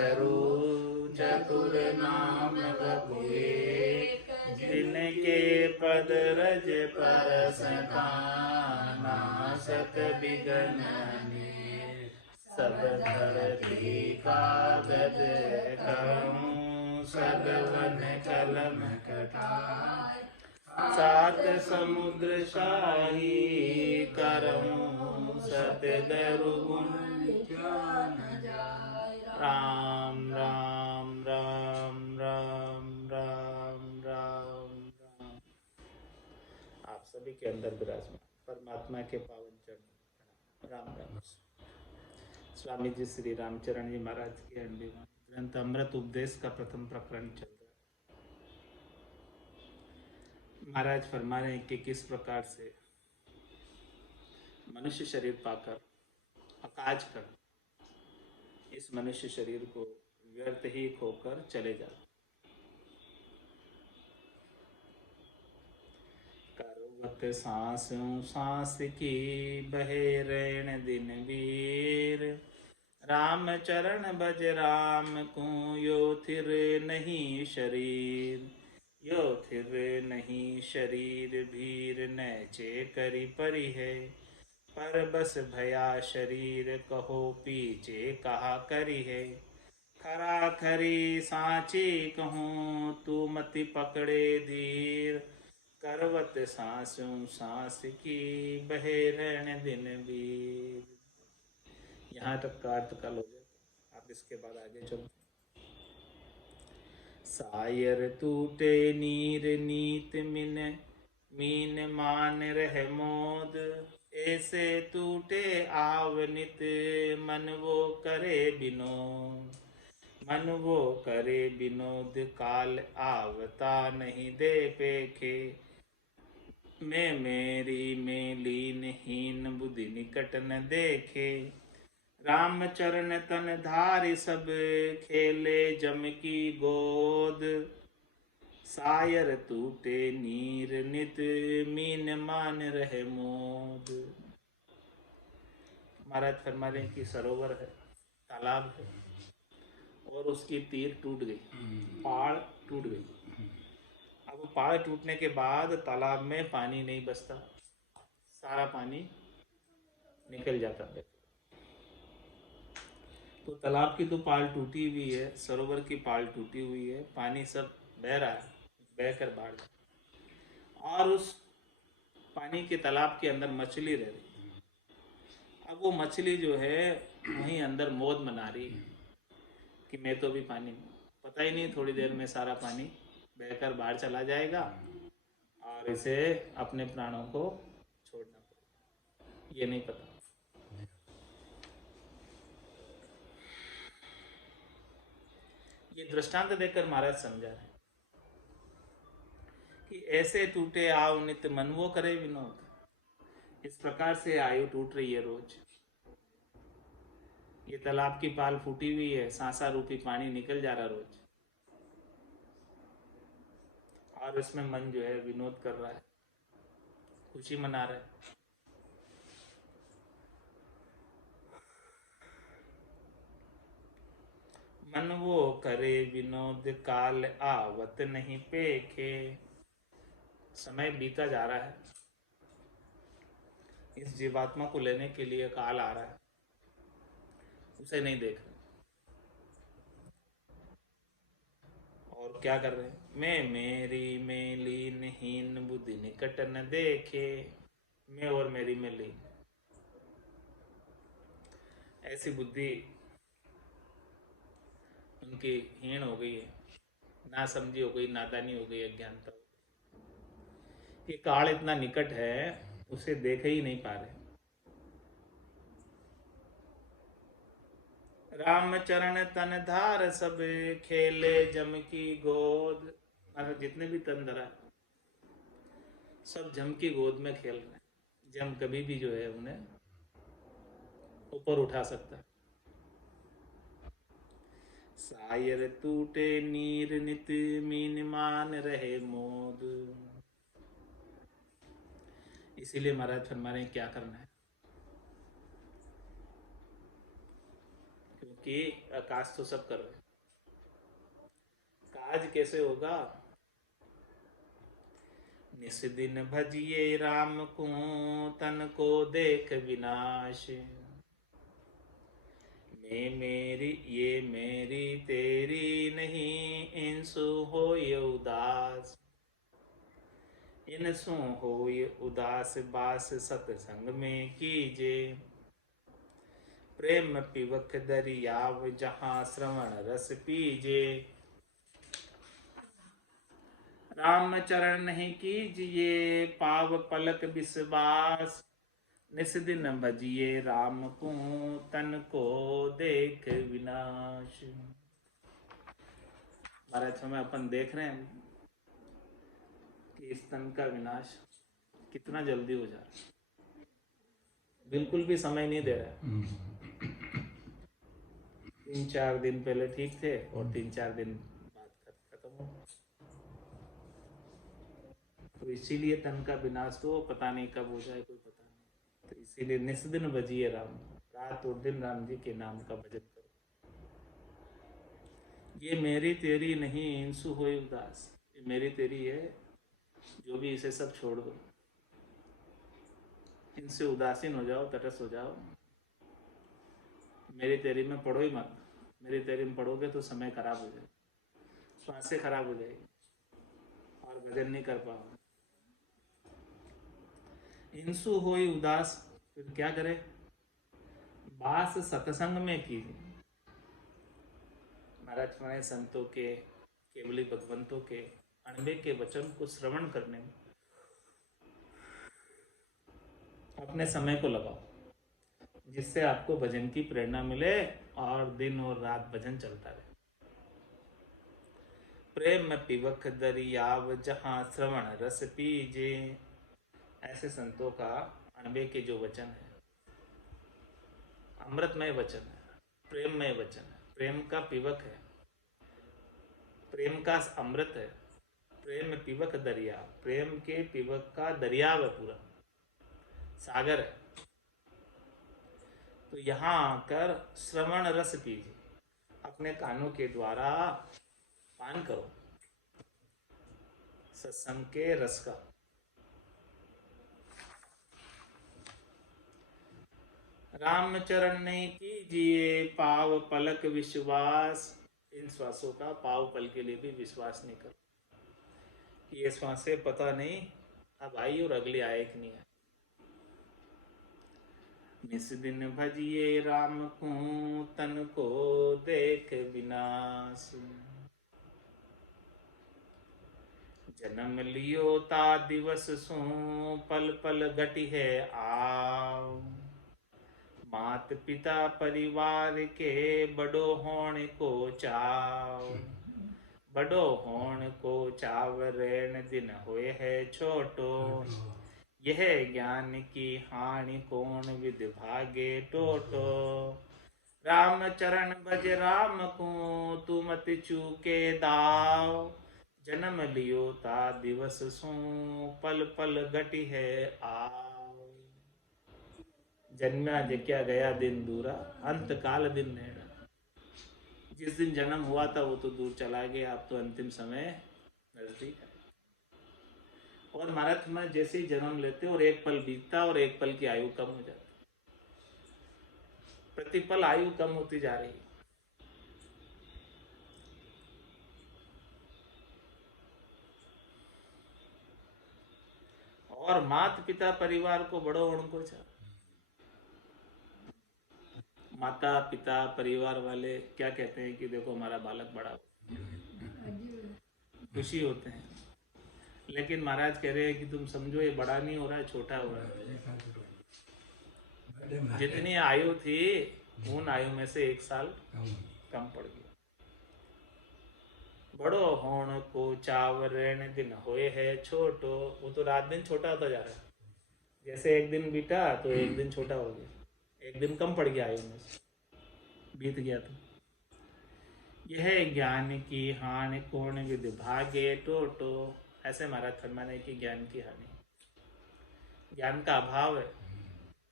करू चतुर नाम बबुए, जिनके पद रज परसताना, सत बिगन सब धरती कागद कहूँ, सगवन कलम कटाए, सात समुद्र शाही करऊँ, सत दरु गुण ज्ञान जाय। राम राम राम राम राम राम राम। आप सभी के अंदर विराजमान परमात्मा के पावन चरण राम राम। स्वामी जी श्री रामचरण जी महाराज के ग्रंथ अमृत उपदेश का प्रथम प्रकरण चल रहा है। महाराज फरमा रहे हैं कि किस प्रकार से मनुष्य शरीर पाकर अकाज कर इस मनुष्य शरीर को व्यर्थ ही खोकर चले जाते। करवत सांसों सांस की बहे रैन दिन वीर, राम चरण भज राम को यो थिर नहीं शरीर, यो थिर नहीं शरीर भीर नैचे करी परी है, पर बस भया शरीर कहो पीछे कहा करी है, खरा खरी सांची कहूँ तू मति पकड़े धीर, करवत सांसों सांस की बहे रहने दिन वीर। यहाँ तक का अर्थ कल हो जाता। आप इसके बाद आगे चलो। सायर टूटे नीर नीत मिन मीन मान रह मोद, ऐसे टूटे आवनित मन वो करे विनोद, मन वो करे विनोद काल आवता नहीं दे पेखे, मैं मेरी में लीन हीन बुद्धि निकट न देखे, राम चरण तन धारि सब खेले जम की गोद, सायर टूटे नीर नित मीन मान रहे मोद। महाराज फरमा रहे कि सरोवर है, तालाब है और उसकी तीर टूट गई, पहाड़ टूट गई। अब पहाड़ टूटने के बाद तालाब में पानी नहीं बचता, सारा पानी निकल जाता है। तो तालाब की तो पाल टूटी हुई है, सरोवर की पाल टूटी हुई है, पानी सब बह रहा है, बहकर बाढ़, और उस पानी के तालाब के अंदर मछली रह रही। अब वो मछली जो है वहीं अंदर मौज मना रही है कि मैं तो भी पानी में, पता ही नहीं थोड़ी देर में सारा पानी बहकर बाहर चला जाएगा और इसे अपने प्राणों को छोड़ना पड़ेगा, ये नहीं पता। ये दृष्टांत देकर महाराज समझा रहे कि ऐसे टूटे आव नित्य मन वो करे विनोद, इस प्रकार से आयु टूट रही है रोज। ये तालाब की पाल फूटी हुई है, सांसा रूपी पानी निकल जा रहा रोज, और इसमें मन जो है विनोद कर रहा है, खुशी मना रहा है। मन वो करे विनोद काल आवत नहीं पेखे, समय बीता जा रहा है, इस जीवात्मा को लेने के लिए काल आ रहा है, उसे नहीं देख रहे। और क्या कर रहे हैं? मैं मेरी में लीन हीन बुद्धि निकट न देखे, मैं और मेरी में लीन, ऐसी बुद्धि उनकी हीन हो गई है, ना समझी हो गई, नादानी हो गई, अज्ञानता हो गई। ये काल इतना निकट है उसे देख ही नहीं पा रहे। राम चरण तन धार सब खेले जम की गोद, मतलब जितने भी तन धरा सब जम की गोद में खेल रहे हैं। जम कभी भी जो है उन्हें ऊपर उठा सकता है। सायर टूटे नीर नित मीन मान रहे मोद, इसीलिए महाराज फरमा रहे हैं क्या करना है। कि काज तो सब कर रहे हैं, काज कैसे होगा? निस दिन भजिए राम को, तन को देख विनाश। ये मेरी तेरी नहीं, इंसु होय उदास। इनसु होय उदास बास, सतसंग में कीजे। प्रेम पिबक दरियाव, जहाँ श्रवण रस पीजे। राम चरण नहीं कीजिए, पाव पलक विश्वास। निस दिन भजिए राम को, तन को देख विनाश। महाराज समय अपन देख रहे हैं कि इस तन का विनाश कितना जल्दी हो जा रहा है, बिल्कुल भी समय नहीं दे रहा है। 3-4 दिन पहले ठीक थे और 3-4 दिन बाद खत्म हो। तो इसीलिए तन का विनाश तो पता नहीं कब हो जाए, कोई पता नहीं। तो इसीलिए निस दिन भजिए राम, रात और दिन राम जी के नाम का भजन करो। ये मेरी तेरी नहीं, इंसु होय उदास। ये मेरी तेरी है, जो भी इसे सब छोड़ दो, इनसे उदासीन हो जाओ, तटस्थ हो जाओ। मेरी तेरी में पढ़ो ही मत। मेरी तेरी में पढ़ोगे तो समय खराब हो जाए, श्वासें खराब हो जाएगी और भजन नहीं कर पाओगे। इंसु होई उदास, फिर क्या करे? बास सत्संग में कीजिए। महाराज हमारे संतों के, केवली भगवंतों के अणबे के वचन को श्रवण करने में अपने समय को लगाओ, जिससे आपको भजन की प्रेरणा मिले और दिन और रात भजन चलता रहे। प्रेम पिबक दरियाव, जहाँ श्रवण रस पीजे। ऐसे संतों का अणबे के जो वचन है, अमृतमय वचन है, प्रेममय वचन है, प्रेम का पिबक है, प्रेम का अमृत है। प्रेम पिबक दरिया, प्रेम के पिबक का दरियाव है, पूरा सागर है। तो यहाँ आकर श्रवण रस पीजिए, अपने कानों के द्वारा पान करो सत्संग के रस का। राम चरण नहीं कीजिए, पाव पलक विश्वास। इन श्वासों का पाव पल के लिए भी विश्वास नहीं कर, ये श्वासें पता नहीं अब आई और अगली आए कि नहीं आए। निस दिन भजिए राम को, तन को देख विनाश। जन्म लियो ता दिवस सो, पल पल घटी है आव। मात पिता परिवार के, बड़ो होने को चाव। बड़ो होने को चाव, रेण दिन होए है छोटो। यह ज्ञान की हानि, कौन विद भागे टोटो। राम चरण भज राम को, तू मत चूके दाव। जन्म लियो ता दिवस सो, पल पल घटी है आव। जन्मा जक्या गया दिन दूरा, अंत काल दिन नेड़ा। जिस दिन जन्म हुआ था वो तो दूर चला गया, अब तो अंतिम समय नजदीक है। और महाराज में जैसे ही जन्म लेते और एक पल बीतता और एक पल की आयु कम हो जाती, प्रतिपल आयु कम होती जा रही है। और माता पिता परिवार को बड़ो उनको चाह। माता पिता परिवार वाले क्या कहते हैं कि देखो हमारा बालक बड़ा हो, खुशी होते हैं। लेकिन महाराज कह रहे हैं कि तुम समझो ये बड़ा नहीं हो रहा है, छोटा हो रहा है। जितनी आयु थी उन आयु में से 1 साल कम पड़ गया। बड़ो होण को चाव, रेण दिन होए है छोटो। वो तो रात दिन छोटा होता जा रहा है। जैसे एक दिन बीता तो एक दिन छोटा हो गया, एक दिन कम पड़ गया आयु में से, बीत गया। तो यह ज्ञान की हानि, कौन विद भागे टोटो। ऐसे महाराज फरमाने की ज्ञान की हानि, ज्ञान का अभाव है,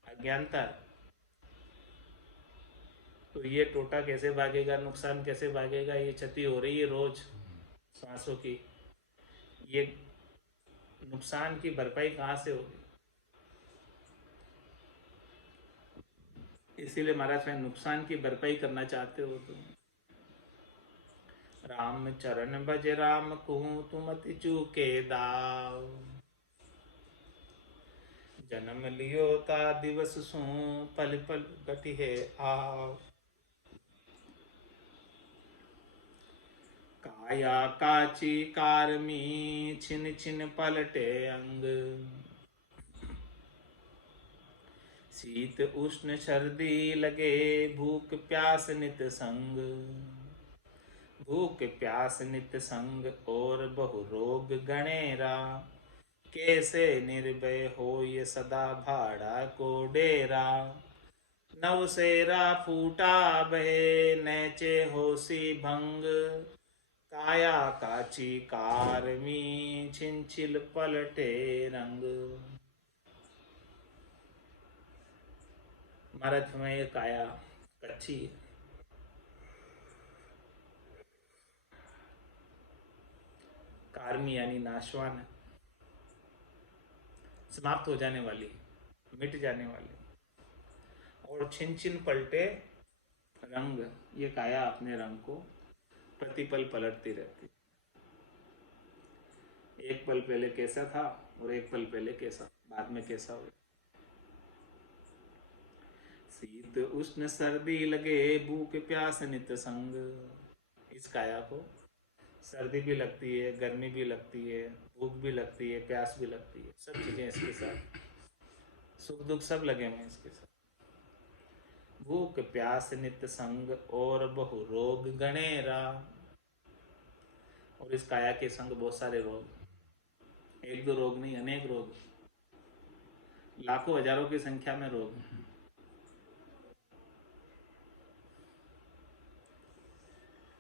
अज्ञानता है। तो ये टोटा कैसे भागेगा, नुकसान कैसे भागेगा, ये क्षति हो रही है रोज सांसों की, ये नुकसान की भरपाई कहाँ से होगी। इसीलिए महाराज मैं नुकसान की भरपाई करना चाहते हो तुम। राम चरण भज राम कहूँ तुम अति चूके दाव, जन्म लियो ता दिवस सू पल पल गति है आव। काया काची कारमी छिन छिन पलटे अंग, शीत उष्ण सर्दी लगे भूख प्यास नित संग, भूख प्यास नित संग और बहु रोग गणेरा, कैसे निर्भय हो ये सदा भाड़ा को डेरा। नवसेरा फूटा बहे नैचे होसी भंग, काया काची कारमी छिंचिल पलटे रंग। महाराज में ये काया कच्ची है, कार्मी यानी नाशवान है, समाप्त हो जाने वाली, मिट जाने वाली। और छिन छिन पलटे रंग, ये काया अपने रंग को प्रतिपल पलटती रहती, एक पल पहले कैसा था और एक पल पहले कैसा, बाद में कैसा हो। शीत उष्ण सर्दी लगे भूख प्यास नित संग, इस काया को सर्दी भी लगती है, गर्मी भी लगती है, भूख भी लगती है, प्यास भी लगती है, सब चीजें इसके साथ, सुख दुख सब लगे हुए इसके साथ। भूख प्यास नित संग और बहु रोग गणेरा, और इस काया के संग बहुत सारे रोग, एक दो रोग नहीं, अनेक रोग, लाखों हजारों की संख्या में रोग।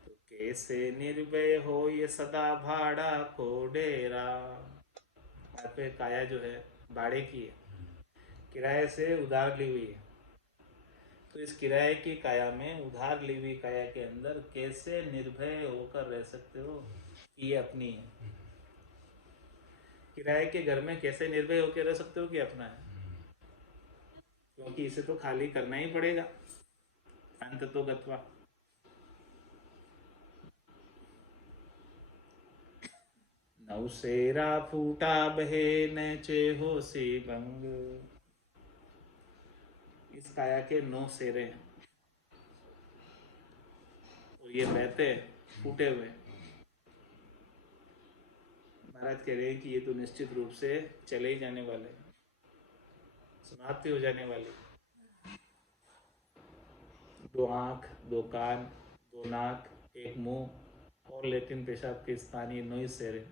तो कैसे निर्भय हो ये सदा भाड़ा को डेरा। पे काया जो है भाड़े की है, किराए से उधार ली हुई है। तो इस किराए की काया में, उधार ली हुई काया के अंदर कैसे निर्भय होकर रह सकते हो, ये अपनी है। किराए के घर में कैसे निर्भय होकर रह सकते हो कि अपना है, क्योंकि इसे तो खाली करना ही पड़ेगा अंत तो गत्वा। नवसेरा फूटा बहे नैचे हो सी भंग, इस काया के 9 सेरे हैं और ये बहते फूटे हुए। महाराज कह रहे हैं कि ये तो निश्चित रूप से चले ही जाने वाले, समाप्ति हो जाने वाली। 2 आँख, 2 कान, 2 नाक, 1 मुंह और लेटिन पेशाब के स्थान, ये 9 सेरे,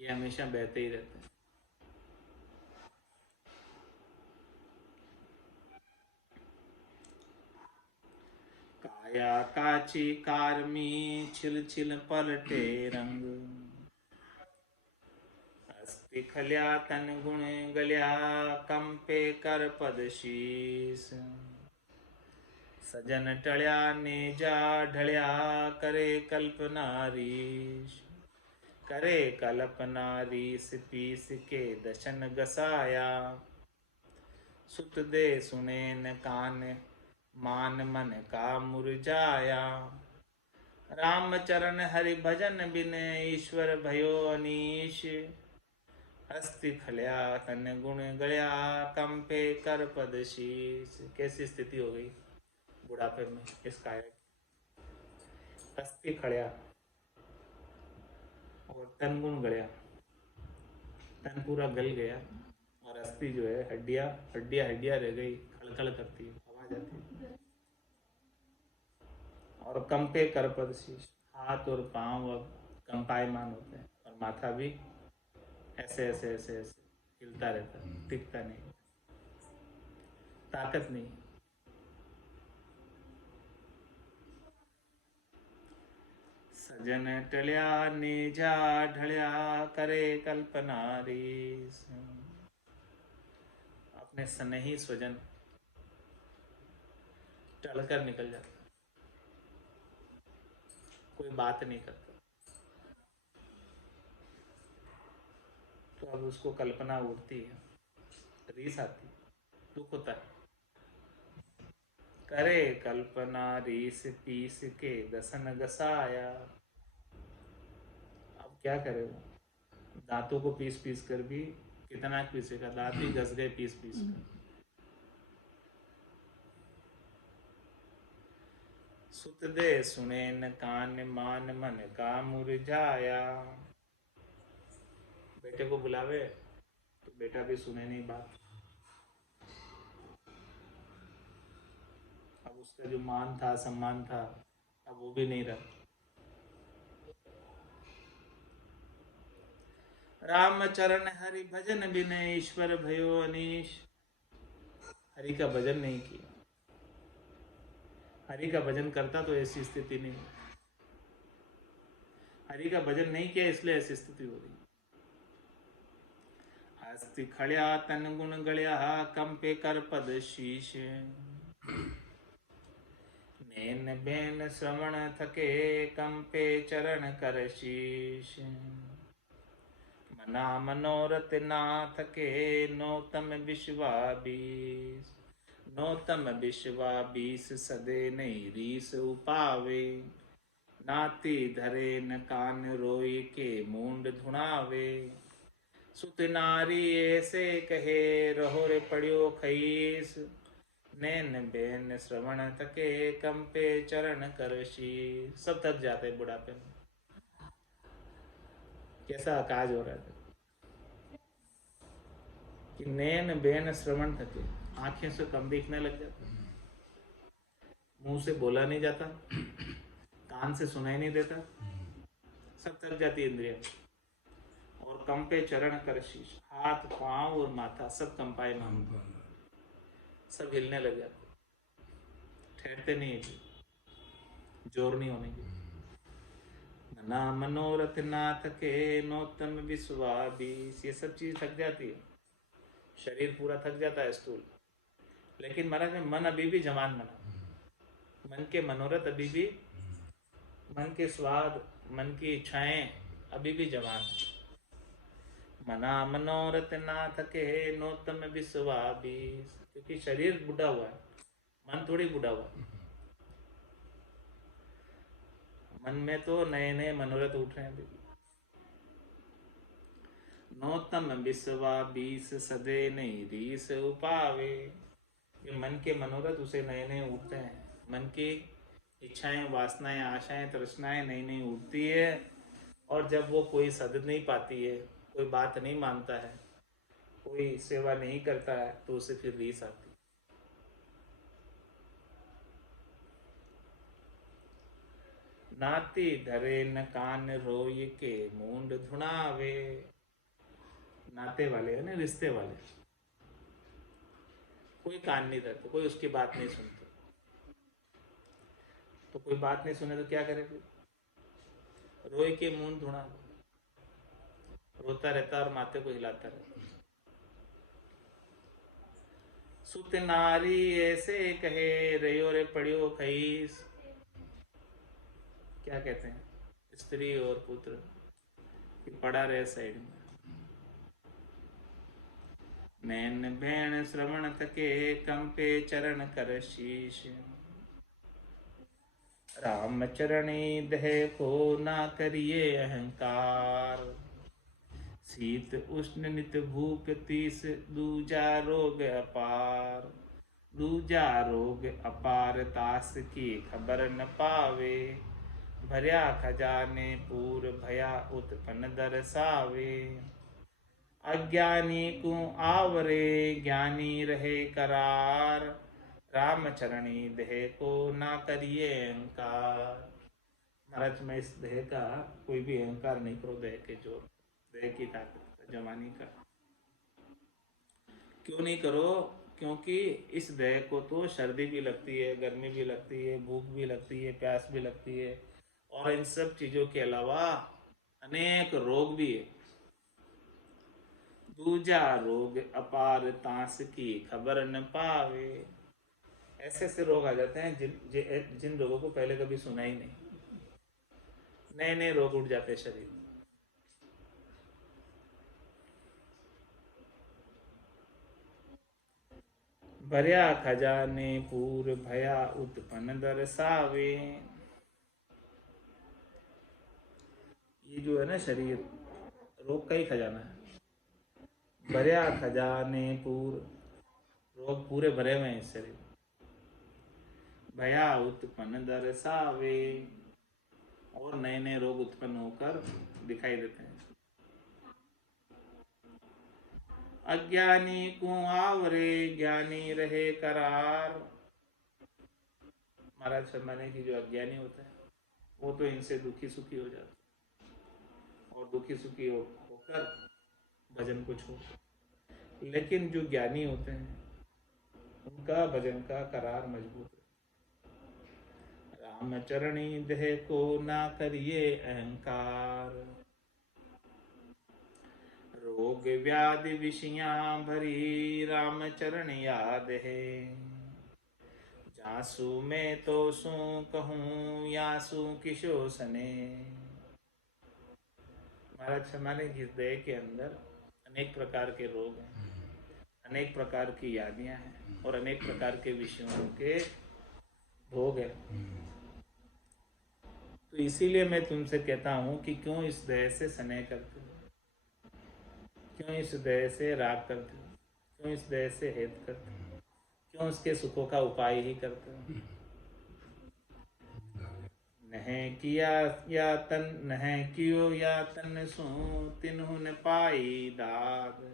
ये हमेशा बहते ही रहते हैं। काया काची कारमी छिल छिल पलटे रंग, अस्थि खल्या तन गुण गल्या कंपे कर पद शीस, सजन टळ्या नेजा ढळ्या करे कल्पनारीश, करे कल्पनारीस पीस के दशन गसाया, सुत दे सुने न कान मान मन का मुरझाया, राम चरण हरि भजन बिन ईश्वर भयो अनीश, अस्थि खल्या तन गुण गया कंपे कर पद शीश। कैसी स्थिति हो गई बुढ़ापे में इस काया की, अस्थि खड़या और तन गुण गया, तन पूरा गल गया और अस्थि जो है हड्डियां हड्डियां हड्डियां रह गई, खड़खड़ करती है, आवाज आती है। और कंपे कर पद शीश, हाथ और पांव अब कंपायमान होते हैं और माथा भी ऐसे ऐसे ऐसे ऐसे हिलता रहता है, टिकता नहीं, ताकत नहीं। सजन टल्या नेजा ढळ्या करे कल्पनारीस, अपने स्नेही स्वजन चढ़कर निकल जाता, कोई बात नहीं करता। तो अब उसको कल्पना उठती है, रीस आती, दुख होता है। करे कल्पना रीस पीस के दसन गसाया। अब क्या करे वो, दांतों को पीस पीस कर भी कितना पीसेगा, दांत ही घस गए पीस पीस कर। सुत दे सुने न कान मान मन का मुरझाया। बेटे को बुलावे तो बेटा भी सुने नहीं बात। अब उसका जो मान था, सम्मान था, अब वो भी नहीं रहा। राम चरण हरि भजन बिन ईश्वर भयो अनीश। हरि का भजन नहीं किया, हरि का भजन करता तो ऐसी स्थिति नहीं। हरि का भजन नहीं किया इसलिए ऐसी स्थिति हो रही। हस्ति खड़िया तन गुण गड़िया कंपे कर पद शीश। नैन बैन श्रवण थके कंपे चरण कर शीश। मना मनोरथ ना थके नौतम विश्वाबीस। नौतम विश्वाबीस सदे नहीं रीस उपावे। नाती धरे न कान रोई के मूंड धुनावे। सुत नारी ऐसे कहे रहो रे पड़ियो खईस। नैन बैन श्रवण थके कंपे चरण कर शीस। सब थक जाते बुढ़ापे में। कैसा काज हो रहा है कि नैन बैन श्रवण थके, आंखें से कम दिखने लग जाते, मुंह से बोला नहीं जाता, कान से सुनाई नहीं देता, सब थक जाती इंद्रिया। और कंपे चरण कर शीश, हाथ पांव और माथा सब कंपायमान, सब हिलने लग जाते, ठहरते नहीं है, जोर नहीं होने की। ना मनोरथ ना थके नौतम विश्वाबीस। ये सब चीज थक जाती है, शरीर पूरा थक जाता है स्थूल, लेकिन महाराज में मन अभी भी जवान बना। मन के मनोरथ अभी भी, मन के स्वाद, मन की इच्छाएं अभी भी जवान है। मना मनोरथ ना थके नौतम विश्वाबीस। क्योंकि शरीर बूढ़ा हुआ है, मन थोड़ी बूढ़ा हुआ है। मन में तो नए नए मनोरथ उठ रहे हैं अभी। नौतम विश्वाबीस सदे नहीं रीस उपावे। ये मन के मनोरथ उसे नए नए उठते हैं। मन की इच्छाएं, वासनाएं, आशाएं, तृष्णाएं नई नई उठती है। और जब वो कोई सद नहीं पाती है, कोई बात नहीं मानता है, कोई सेवा नहीं करता है, तो उसे फिर रीस आती है। नाती धरे न कान रोय के मूंड धुनावे। नाते वाले है ना, रिश्ते वाले, कोई कान नहीं धरते, कोई उसकी बात नहीं सुनते। तो कोई बात नहीं सुने तो क्या करेंगे, रोए के मुंह धुना, रोता रहता और माथे को हिलाता रहता। सुत नारी ऐसे कहे रयो रे पड़ियो खईस। क्या कहते हैं, स्त्री और पुत्र कि पड़ा रहे साइड में। नैन बैन श्रवण थके कंपे चरण कर शीश। राम चरणी दह को ना करिए अहंकार। शीत उष्ण नित भूप तीस दूजा रोग अपार। दूजा रोग अपार तास की खबर न पावे। भर्या खजाने पूर भया उत्पन्न दरसावे। अज्ञानी को आवरे ज्ञानी रहे करार। राम चरणी देह को ना करिए अहंकार। महाराज मैं इस देह का कोई भी अहंकार नहीं करो, देह के जोर, देह की ताकत, जवानी का क्यों नहीं करो। क्योंकि इस देह को तो सर्दी भी लगती है, गर्मी भी लगती है, भूख भी लगती है, प्यास भी लगती है, और इन सब चीजों के अलावा अनेक रोग भी है। दूजा रोग अपार तांस की खबर न पावे। ऐसे ऐसे रोग आ जाते हैं जिन लोगों को पहले कभी सुना ही नहीं, नए नए रोग उठ जाते हैं शरीर में। भर्या खजाने पूर भया उत्पन्न दर्शावे। ये जो है ना शरीर, रोग का ही खजाना है। भर्या खजाने पूर, रोग पूरे भरे हुए हैं इस शरीर। भया उत्पन्न दर्शावे, और नए नए रोग उत्पन्न होकर दिखाई देते हैं। अज्ञानी को आवरे ज्ञानी रहे करार। महाराज शर्माने की जो अज्ञानी होता है वो तो इनसे दुखी सुखी हो जाता है, और दुखी सुखी होकर भजन को छोड़। लेकिन जो ज्ञानी होते हैं उनका भजन का करार मजबूत है। रामचरणी देह को ना करिए अहंकार, रोग व्याधि विषयां भरी रामचरण याद है। जासु मैं तो सू कहूँ यासु किशो सने। महाराज शर्माने की देह के अंदर अनेक प्रकार के रोग हैं, अनेक प्रकार की यादियां हैं, और अनेक प्रकार के विषयों के भोग है। तो इसीलिए मैं तुमसे कहता हूं कि क्यों इस देह से स्नेह करते हो, क्यों इस देह से राग करते हो, क्यों इस देह से हेत करते हो, क्यों उसके सुखों का उपाय ही करते हो। नह किया या तन, नह कियो या तन सो तिन्हु न पाई दाद।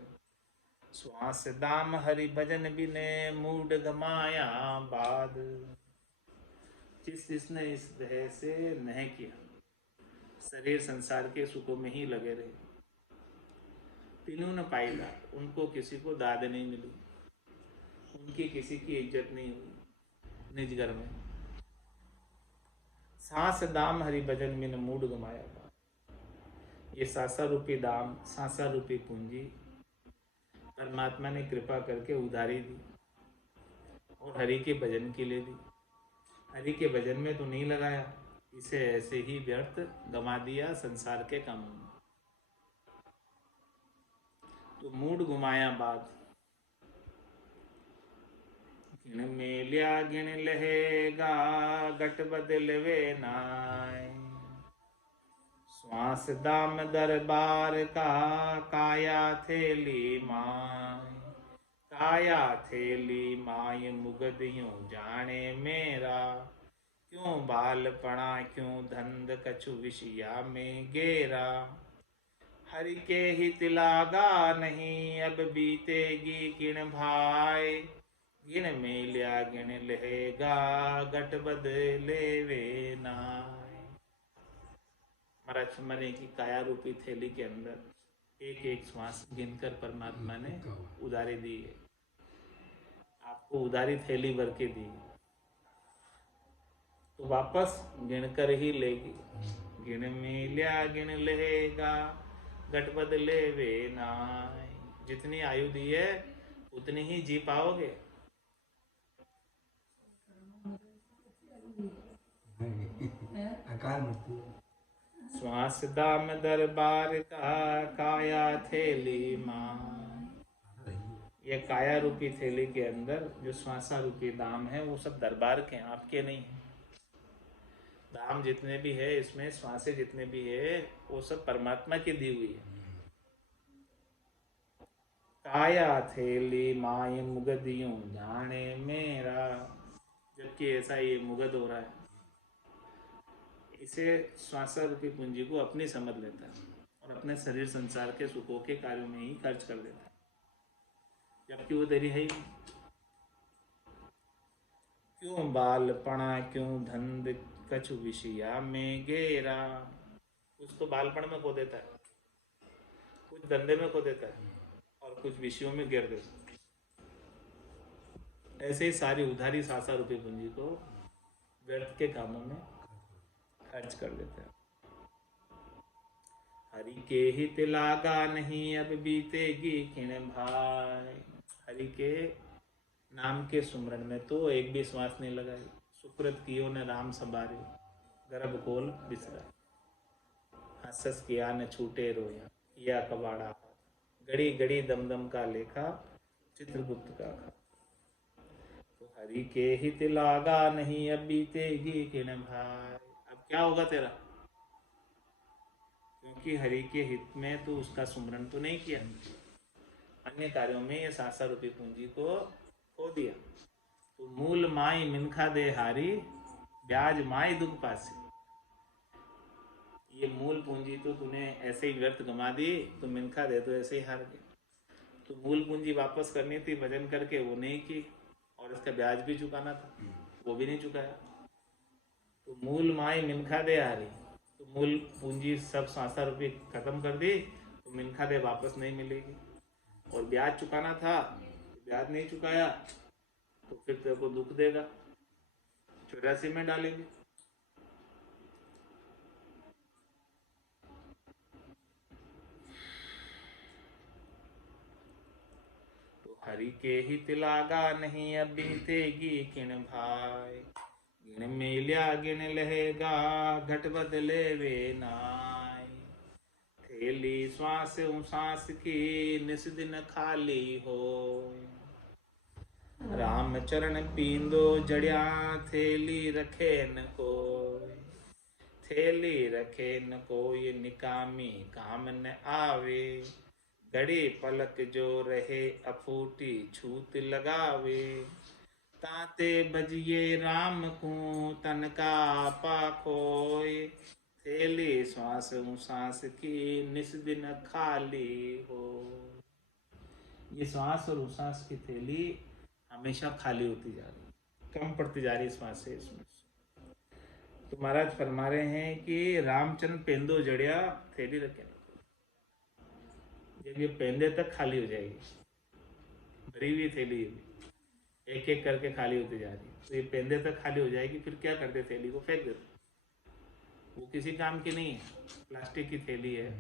श्वास दाम हरि भजन बिने मूड गमाया बाद। जिसने इस देह से नह किया, शरीर संसार के सुखों में ही लगे रहे, तीनों न पाई दाद, उनको किसी को दाद नहीं मिली, उनकी किसी की इज्जत नहीं हुई निज घर में। सांस दाम हरि भजन में मूड गमाया था। ये सासा रूपी दाम, सासा रूपी पूंजी परमात्मा ने कृपा करके उधारी दी, और हरि के भजन के लिए दी। हरि के भजन में तो नहीं लगाया, इसे ऐसे ही व्यर्थ गमा दिया संसार के कामों में। तो मूड गुमाया बाद, गिण मेलिया गिण लहेगा गट बदलवे नाय। श्वास दाम दरबार का काया थेली माय। काया थेली माय मुगद यूं जाने मेरा। क्यों बालपणा क्यों धंध कछु विषया में गेरा। हरि के हित लागा नहीं अब बीतेगी गिण भाई। गिण मेलिया गिण लहेगा गट बदले वे नाय। महाराज मने की काया रूपी थैली के अंदर एक एक श्वास गिनकर परमात्मा ने उधारी दी है, आपको उधारी थैली भर के दी, तो वापस गिनकर ही लेगी। गिण मेलिया गिण लहेगा गट बदले वे नाय। जितनी आयु दी है उतनी ही जी पाओगे। अकाल मृत्यु। श्वास दाम दरबार का काया थैली मां। ये काया रूपी थैली के अंदर जो श्वासा रूपी दाम है वो सब दरबार के हैं, आपके नहीं है। दाम जितने भी है इसमें, श्वासें जितने भी है, वो सब परमात्मा की दी हुई है। काया थैली माय मुगदियों जाने मेरा। जबकि ऐसा ये मुगद हो रहा है, इसे श्वासा रूपी पूंजी को अपनी समझ लेता है और अपने शरीर संसार के सुखों के कार्यों में ही खर्च कर देता है, जबकि वो तेरी है ही। क्यों बालपणा क्यों धंध कछु विषया में गेरा। कुछ तो बालपण में खो देता है, कुछ धंधे में खो देता है, और कुछ विषयों में गिर देता है। ऐसे ही सारी उधारी सासा रूपी पूंजी को व्यर्थ के कामों में खर्च कर देता है। हरि के हित लागा नहीं अब बीतेगी किण भाई। हरि के नाम के सुमरन में तो एक भी श्वास नहीं लगाई। सुकृत कियो ने राम संभारे, गर्भ कोल बिसरा, हंसस किया न छूटे रोया, किया कबाड़ा, घड़ी घड़ी दमदम का लेखा, चित्रगुप्त का खा। तो हरि के हित लागा नहीं, अब बीतेगी किण भाई। अब क्या होगा तेरा, क्योंकि हरि के हित में तो उसका सुमरन तो नहीं किया, अन्य कार्यों में ये सासा रूपी पूंजी को खो दिया। तो मूल माई मिनखा दे हारी, ब्याज माई दुख पासी। ये मूल पूंजी तो तूने ऐसे ही व्यर्थ गंवा दी, तो मिनखा दे तो ऐसे ही हार गए। तो मूल पूंजी वापस करनी थी भजन करके, वो नहीं की, और इसका ब्याज भी चुकाना था, वो भी नहीं चुकाया। तो मूल माई मिनखा दे हारी, तो मूल पूंजी सब सासा रुपये खत्म कर दी, तो मिनखा दे वापस नहीं मिलेगी। और ब्याज चुकाना था, ब्याज नहीं चुकाया, तो फिर तेरे को दुख देगा, 84 में डालेंगे। तो हरि के हित लागा नहीं, अब बीतेगी किण भाई। गिण मेल्या गिण लहेगा, घट बदले वे नाय। थैली श्वास सांस की, निस दिन खाली हो। राम चरण पींदो जड़िया, थैली रखे न कोई। थैली रखे न कोई, निकामी काम न आवे। घड़ी पलक जो रहे, अफूटी छूत लगावे। ताते बजिए राम को, तन का आपा खोय। थैली श्वास सांस की, निस दिन खाली हो। ये श्वास और उश्वास की थैली हमेशा खाली होती जा रही, कम पड़ती जा रही श्वास से इसमें। तो महाराज फरमा रहे हैं कि रामचंद्र पेंदो जड़िया, थैली रखे, जब ये पेंदे तक खाली हो जाएगी, भरी हुई थैली एक एक करके खाली होती जा रही, तो ये पेंदे तक खाली हो जाएगी, फिर क्या करते, थैली को फेंक देते। वो किसी काम की नहीं है, प्लास्टिक की थैली है,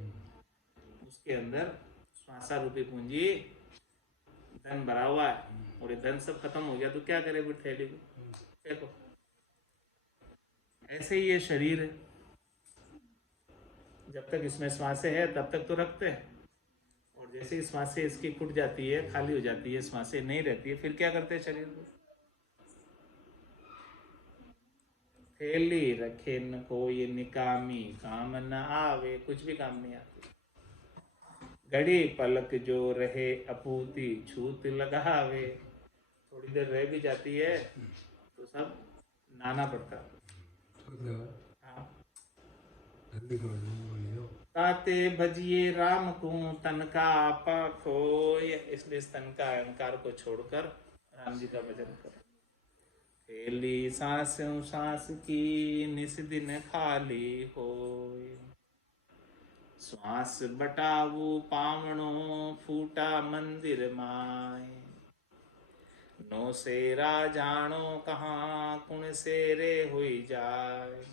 उसके अंदर श्वासा रूपी पूंजी धन भरा हुआ है, और ये धन सब खत्म हो गया, तो क्या करे फिर, थैली को फेंको। ऐसे ही ये शरीर है, जब तक इसमें श्वासें है तब तक तो रखते हैं, और जैसे ही श्वासें इसकी फूट जाती है, खाली हो जाती है, श्वासें नहीं रहती है, फिर क्या करते हैं शरीर को, थैली रखे न कोई निकामी, काम न आवे, कुछ भी काम नहीं आती। घड़ी पलक जो रहे, अपूती छूत लगावे। थोड़ी देर रह भी जाती है तो सब नाना पड़ता। हाँ। ताते भजिए राम को, तन का आपा खोय। इसलिए इस तन का अहंकार को छोड़कर राम जी का भजन करो। थैली सांस सांस की, निस दिन खाली होय। श्वास बटाऊ पावणो, फूटा मंदिर माय। नो सेरा जानो कहाँ, कुण सेरे हुई जाय।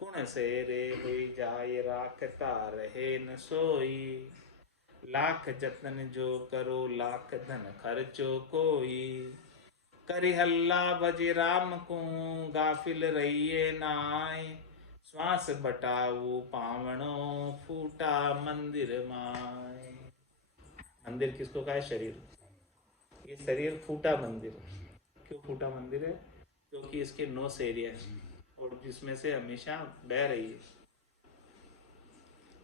कुण सेरे हुई जाय, राखता रहे न सोई। लाख जतन जो करो, लाख धन खर्चो कोई। करि हल्ला बजे राम को, गाफिल रहिए नाय। श्वास बटाऊ पावणो, फूटा मंदिर माय। मंदिर किसको कहा है, शरीर। ये शरीर फूटा मंदिर। क्यों फूटा मंदिर है, क्योंकि इसके 9 एरिया है, और जिसमें से हमेशा बह रही है।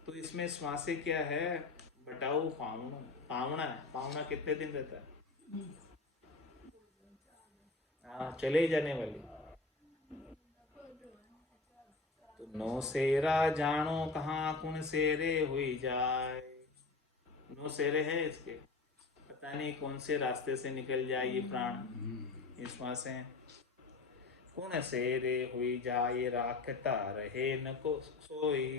तो इसमें श्वासें क्या है, बटाऊ पावणो, पावना है। पावना कितने दिन रहता है, हाँ, चले ही जाने वाली। तो 9 सेरा जानो कहाँ, कुण सेरे हुई जाए। 9 सेरे हैं इसके, पता नहीं कौन से रास्ते से निकल जाए ये प्राण, ये श्वासें। कुण सेरे हुई जाए, राखता रहे न को सोई।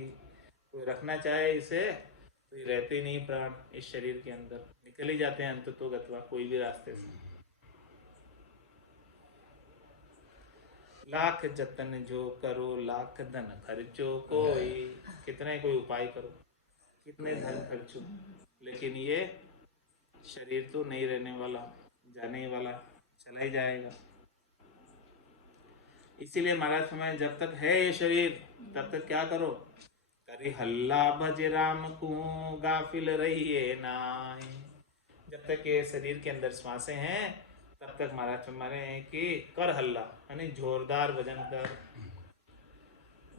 कोई रखना चाहे इसे तो ये रहते ही नहीं प्राण इस शरीर के अंदर, निकल ही जाते हैं अंत तो गत्वा, कोई भी रास्ते से। लाख जतन जो करो, लाख धन खर्चो कोई। कितने कोई उपाय करो, कितने धन खर्चो, लेकिन ये शरीर तो नहीं रहने वाला, जाने ही वाला। चला ही जाएगा। इसीलिए महाराज समय जब तक है ये शरीर तब तक क्या करो, करी हल्ला भज राम को गाफिल रहिए नाई। जब तक ये शरीर के अंदर श्वासें हैं तब तक महाराज हमारे हैं कि कर हल्ला, यानी जोरदार भजन कर,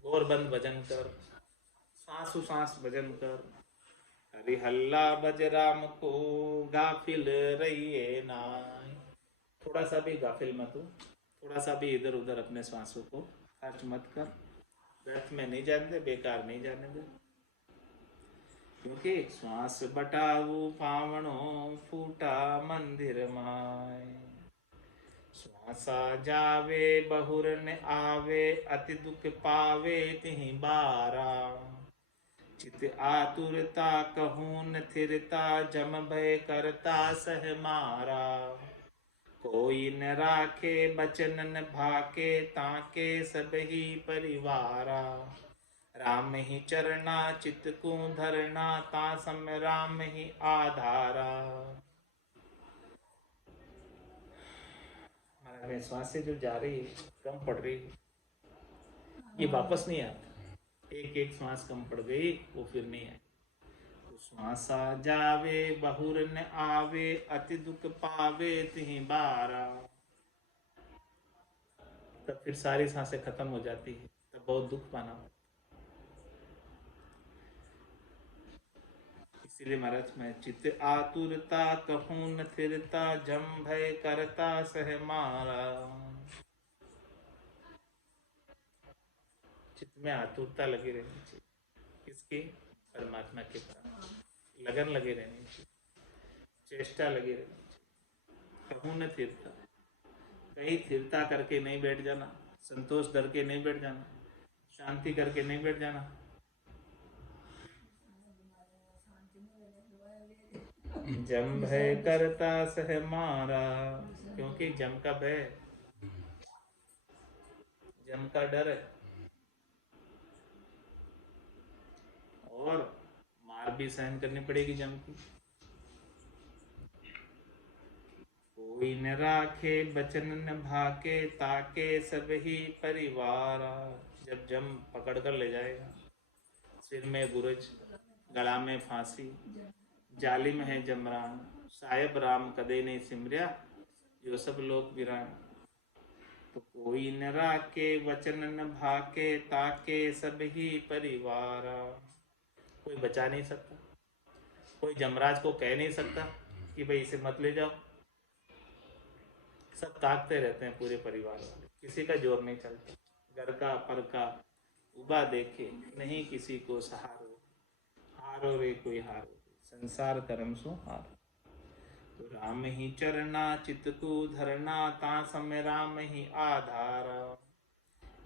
गोरबंद भजन कर, सांसु सांस भजन कर। करी हल्ला भज राम को गाफिल रहिए नाई। थोड़ा सा भी गाफिल मत हो, थोड़ा सा भी इधर उधर अपने श्वासों को खर्च मत कर, व्यर्थ में नहीं जाने दे, बेकार नहीं जाने दे। क्योंकि श्वास बटाऊ पावणो फूटा मंदिर माय। श्वासा जावे बहुर न आवे अति दुख पावे तिहि बारा। चित आतुरता कहूँ न थिरता जम भय करता सह मारा। कोई न राखे बचन न भाके ताके सब ही परिवारा। राम ही चरना चित को धरना ता सम राम ही आधारा। हमारे श्वास से जो जा रही है, कम पड़ रही है, ये वापस नहीं आता। एक एक श्वास कम पड़ गई वो फिर नहीं आई। तो श्वासा जावे बहुर न आवे अति दुख पावे तिहि बारा। तब फिर सारी सांसें खत्म हो जाती है, तब बहुत दुख पाना होता। इसीलिए महाराज में चित आतुरता कहूँ न थिरता जम भय करता सह मारा। चित्त में आतुरता लगी रहनी चाहिए, किसकी? परमात्मा के प्रति लगन लगे रहनी चाहिए, चेष्टा लगी रहनी चाहिए। कहूँ न थिरता, कहीं थिरता करके नहीं बैठ जाना, संतोष करके नहीं बैठ जाना, शांति करके नहीं बैठ जाना। जम भय करता सह मारा। क्योंकि जम का भय, जम का डर है, और मार भी सहन करनी पड़ेगी जम की। कोई न राखे बचन न भाके ताके सब ही परिवार। जब जम पकड़ कर ले जाएगा, सिर में बुरज, गला में फांसी, जालिम है जमरान, साहेब राम कदे नहीं सिमरिया, जो सब लोग विरान। तो कोई न राके वचन न भाके ताके सब ही परिवार। कोई बचा नहीं सकता, कोई जमराज को कह नहीं सकता कि भाई इसे मत ले जाओ। सब ताकते रहते हैं पूरे परिवार वाले, किसी का जोर नहीं चलता। घर का पर का उबा देखे नहीं किसी को सहारो। हारो रे कोई हारो, संसार कर्म सो हारो। तो राम ही चरना चित्त को धरना ता समय राम ही आधारा।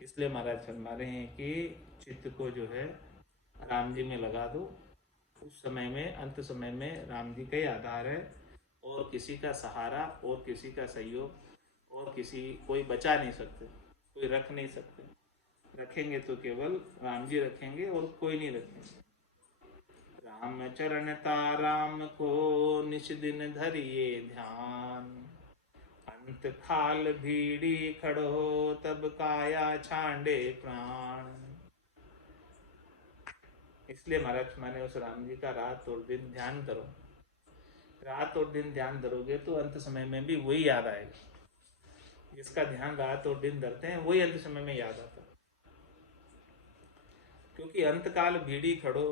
इसलिए महाराज फरमा रहे हैं कि चित्त को जो है राम जी में लगा दो। उस समय में, अंत समय में राम जी का ही आधार है, और किसी का सहारा और किसी का सहयोग और कोई बचा नहीं सकते, कोई रख नहीं सकते। रखेंगे तो केवल राम जी रखेंगे और कोई नहीं रखेंगे। राम चरण ताराम को निश दिन धरिए ध्यान। अंत खाल भीड़ी खड़ो तब काया छांडे प्राण। इसलिए महाराज मैंने उस राम जी का रात और दिन ध्यान करो। रात और दिन ध्यान धरोगे तो अंत समय में भी वही याद आएगा। जिसका ध्यान रात और दिन धरते हैं वही अंत समय में याद आता है। क्योंकि अंत काल भीड़ी खड़ो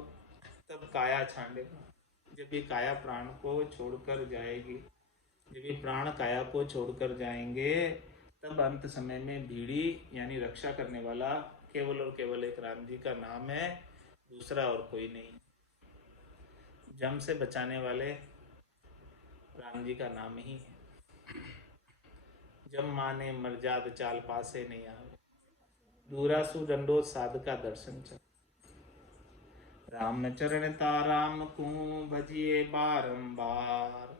तब काया छांडेगा। जब ये काया प्राण को छोड़कर जाएगी, जब ये प्राण काया को छोड़कर जाएंगे, तब अंत समय में भीड़ी यानी रक्षा करने वाला केवल और केवल एक राम जी का नाम है, दूसरा और कोई नहीं। जम से बचाने वाले राम जी का नाम ही है। जम माने मर्जाद चाल पासे नहीं आवे, दूरासु दंडो साध का दर्शन चल। राम चरण ताराम को भजिए बारंबार।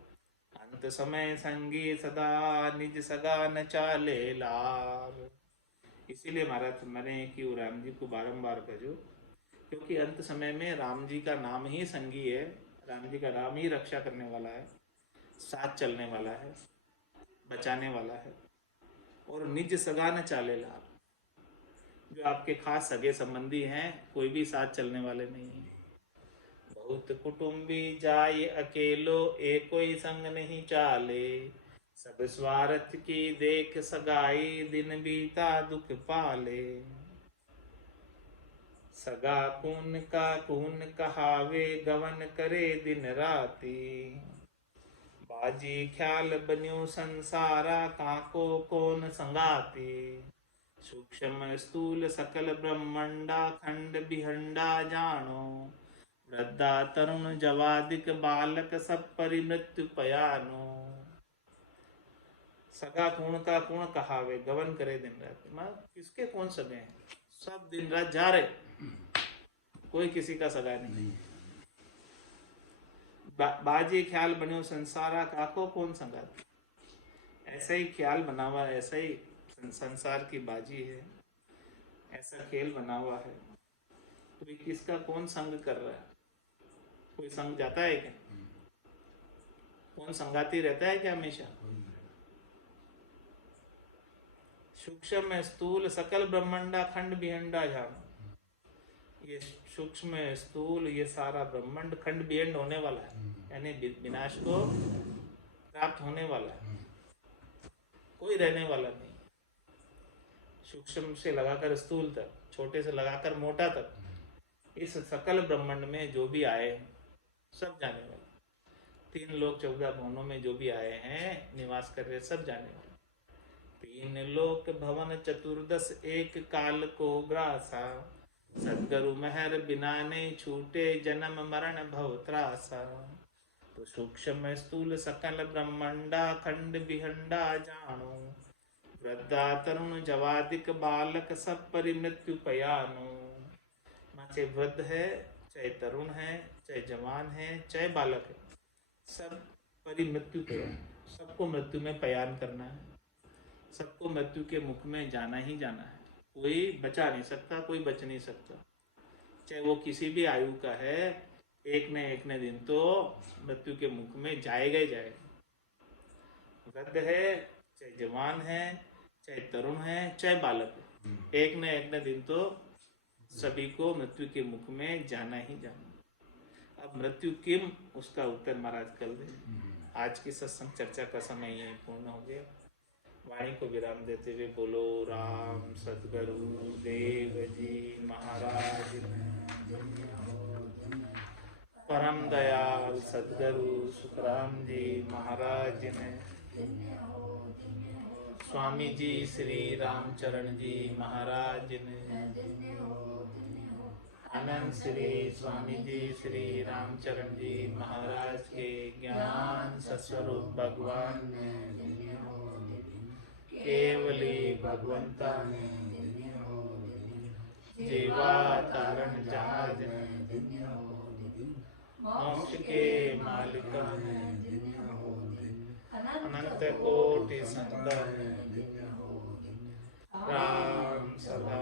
अंत समय संगी सदा निज सगा न चाले लार। इसीलिए महाराज मैंने कि वो राम जी को बारंबार भजो, क्योंकि अंत समय में राम जी का नाम ही संगी है, राम जी का नाम ही रक्षा करने वाला है, साथ चलने वाला है। बचाने वाला है। और निज सगा न चाले लाभ, जो आपके खास सगे संबंधी हैं कोई भी साथ चलने वाले नहीं है। बहुत कुटुंबी जाय अकेलो, एक कोई संग नहीं चाले, सब स्वार्थ की देख सगाई, दिन बीता दुख पाले। सगा कून का कून कहावे, गवन करे दिन राती, बाजी ख्याल बन्यो संसारा, काको कौन संगाती। सूक्ष्म स्थूल सकल ब्रह्मंडा, खंड बिहंडा जानो, वृद्धा तरुण जवादिक बालक, सब परि मृत्यु पयानो। सगा कूण का कूण कहावे, गवन करे दिन रात। मां किसके कौन सगे हैं, सब दिन रात जा रहे, कोई किसी का सगा नहीं। बाजी ख्याल बन्यो संसारा, काको कौन संगाती। ऐसा ही ख्याल बना हुआ है, ऐसा ही संसार की बाजी है, ऐसा खेल बना हुआ है, तो किसका कौन संग कर रहा है। कोई संग जाता है क्या, कौन संगाती रहता है क्या हमेशा। सूक्ष्म स्थूल सकल ब्रह्मंडा, खंड बिहंडा जानो, ये सूक्ष्म स्थूल ये सारा ब्रह्मांड खंड बिहंड होने वाला है, यानी विनाश को प्राप्त होने वाला है, कोई रहने वाला नहीं। सूक्ष्म से लगाकर स्थूल तक, छोटे से लगाकर मोटा तक, इस सकल ब्रह्मांड में जो भी आए सब जाने वाले, 3 लोक 14 भवनों में जो भी आए हैं निवास कर रहे, सब जाने वाले। 3 लोक भवन चतुर्दश, एक काल को ग्रासा, सदगुरु महर बिना नहीं छूटे, जन्म मरण भव त्रासा। तो सूक्ष्म स्थूल सकल ब्रह्मंडा, खंड बिहंडा जानो, वृद्धा तरुण जवादिक बालक, सब परि मृत्यु पयानो। चाहे वृद्ध है, चाहे तरुण है, चाहे जवान है, चाहे बालक है, सब परि मृत्यु पयान, सबको मृत्यु में पयान करना है, सबको मृत्यु के मुख में जाना ही जाना है। कोई बचा नहीं सकता, कोई बच नहीं सकता, चाहे वो किसी भी आयु का है, एक न दिन तो मृत्यु के मुख में जाएगा ही जाएगा। वृद्ध है, चाहे जवान है, चाहे तरुण है, चाहे बालक है, एक न दिन तो सभी को मृत्यु के मुख में जाना ही जाना। अब मृत्यु किम, उसका उत्तर महाराज कल दें। आज की सत्संग चर्चा का समय यही पूर्ण हो गया। वाणी को विराम देते हुए बोलो राम सद्गुरु देव जी महाराज, परम दयाल सद्गुरु सुखराम जी महाराज ने, स्वामी जी श्री रामचरण जी महाराज ने, आनंद श्री स्वामी जी श्री रामचरण जी महाराज के ज्ञान सस्वरूप भगवान ने, केवली भगवंता ने, जीवा तारण जहाज ने, मोक्ष के मालिक ने, अनंत कोटि संत ने, राम सदा